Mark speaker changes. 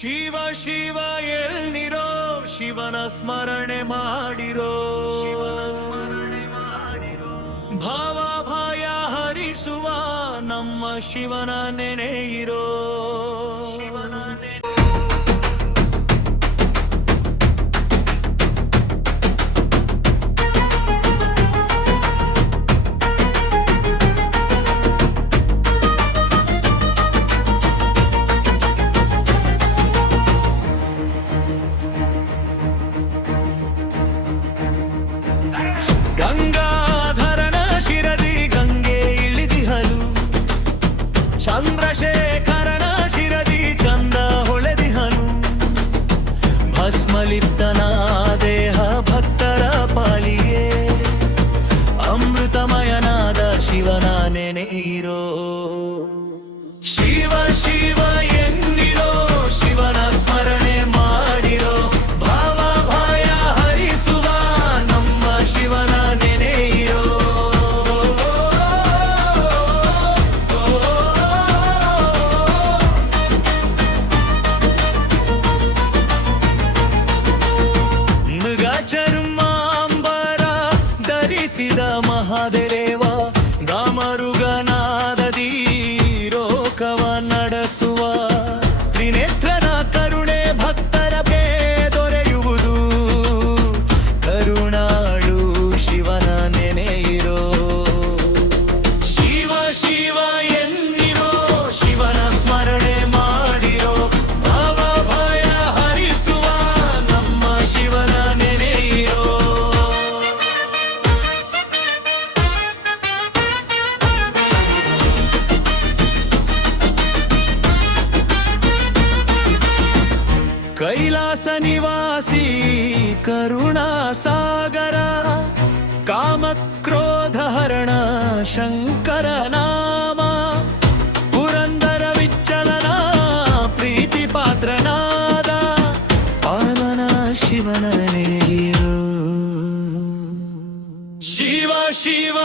Speaker 1: ಶಿವ ಶಿವ ಎಲ್ನಿರೋ ಶಿವನ ಸ್ಮರಣೆ ಮಾಡಿರೋ. ಭಾವ ಭಯ ಹರಿಸುವ ನಮ್ಮ ಶಿವನ ನೆನೆಯಿರೋ. ಚಂದ್ರಶೇಖರನ ಶಿರದಿ ಚಂದ ಹೊಳೆದಿಹನು ಭಸ್ಮಲಿಪ್ತನ कैलास निवासी करुणा सागरा कामक्रोध हरण शङ्कर नामा पुरन्दर विच्चलना प्रीतिपात्रनादा पावना शिवनने शिव शिव